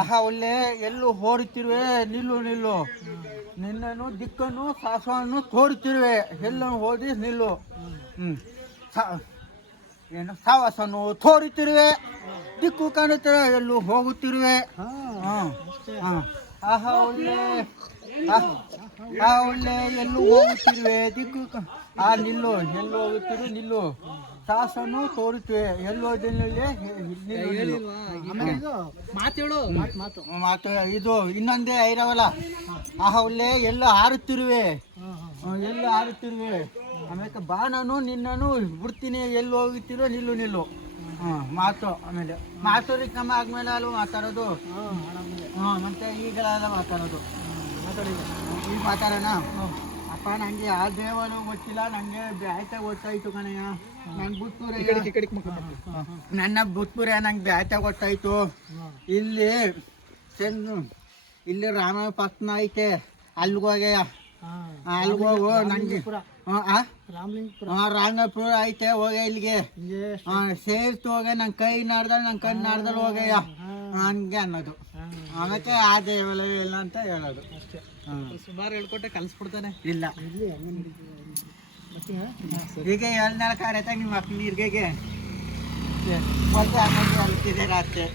ಆಹಾ ಒಳ್ಳೆ ಎಲ್ಲೂ ಹೋರುತ್ತಿರುವೆ ನಿಲ್ಲು ನಿಲ್ಲು ನಿನ್ನನ್ನು ದಿಕ್ಕನ್ನು ಸಾಸವನ್ನು ತೋರುತ್ತಿರುವೆ ಎಲ್ಲನ್ನು ಓದಿ ನಿಲ್ಲು ಏನು ಸಾವಾಸನ್ನು ತೋರುತ್ತಿರುವೆ ದಿಕ್ಕು ಕಾಣುತ್ತಿರುವೆ ಎಲ್ಲೂ ಹೋಗುತ್ತಿರುವೆ ಆಹಾ ಒಳ್ಳೆ ಒಳ್ಳೆ ಎಲ್ಲೂ ಹೋಗುತ್ತಿರುವೆ ದಿಕ್ಕು ನಿಲ್ಲು ಎಲ್ಲೂ ಹೋಗುತ್ತಿರು ನಿಲ್ಲು ಸಾಸನ್ನು ತೋರುತ್ತೇವೆ ಎಲ್ಲೋದಿನಲ್ಲಿ ಮಾತು ಇದು ಇನ್ನೊಂದೇ ಐರವಲ್ಲ ಆಹಾ ಒಳ್ಳೆ ಎಲ್ಲ ಹಾರುತ್ತಿರುವೆ ಎಲ್ಲ ಹಾರುತ್ತಿರುವೆ ಆಮೇಲೆ ಬಾಣನು ನಿನ್ನನು ಬಿಡ್ತೀನಿ ಎಲ್ಲಿ ಹೋಗುತ್ತಿರೋ ನಿಲ್ಲು ನಿಲ್ಲು ಮಾತು ಆಮೇಲೆ ಮಾತು ನಮ್ಮ ಆದ್ಮೇಲೆ ಅಲ್ವ ಮಾತಾಡೋದು ಮತ್ತೆ ಈಗಲೆಲ್ಲ ಮಾತಾಡೋದು ಈಗ ಮಾತಾಡೋಣ ಅಪ್ಪ ನಂಗೆ ಆ ದೇವನು ಗೊತ್ತಿಲ್ಲ ನಂಗೆ ಬ್ಯಾಯ್ತ ಗೊತ್ತಾಯ್ತು ಕಣಯ್ಯ ನಂಗೆ ಬುತ್ಪುರ ನನ್ನ ಬುತ್ಪುರ ನಂಗೆ ಬ್ಯಾಯ್ತ ಗೊತ್ತಾಯ್ತು ಇಲ್ಲಿ ರಾಮಪತ್ನ ಐತೆ ಅಲ್ಗೋಗ್ಯ ಅಲ್ಗೋಗು ನಂಗೆ ರಾಮಪುರ ಐತೆ ಹೋಗ ಇಲ್ಲಿಗೆ ಸೇರ್ತು ಹೋಗ ನಂಗೆ ಕೈ ನಾಡ್ದಲ್ಲಿ ಹೋಗಯ್ಯ ಹಂಗೆ ಅನ್ನೋದು ಆಮೇಲೆ ಆ ದೇವಲ ಇಲ್ಲ ಅಂತ ಹೇಳೋದು ಸುಮಾರು ಹೇಳ್ಕೊಟ್ಟೆ ಕಲಿಸ್ಬಿಡ್ತಾನೆ ಇಲ್ಲ ಈಗ 7 ಕಾರ್ಯತ ನಿಮ್ಮ ಮಕ್ಳು ನೀರ್ಗೆ ಅಲ್ತಿದೆ ರಾತ್ರಿ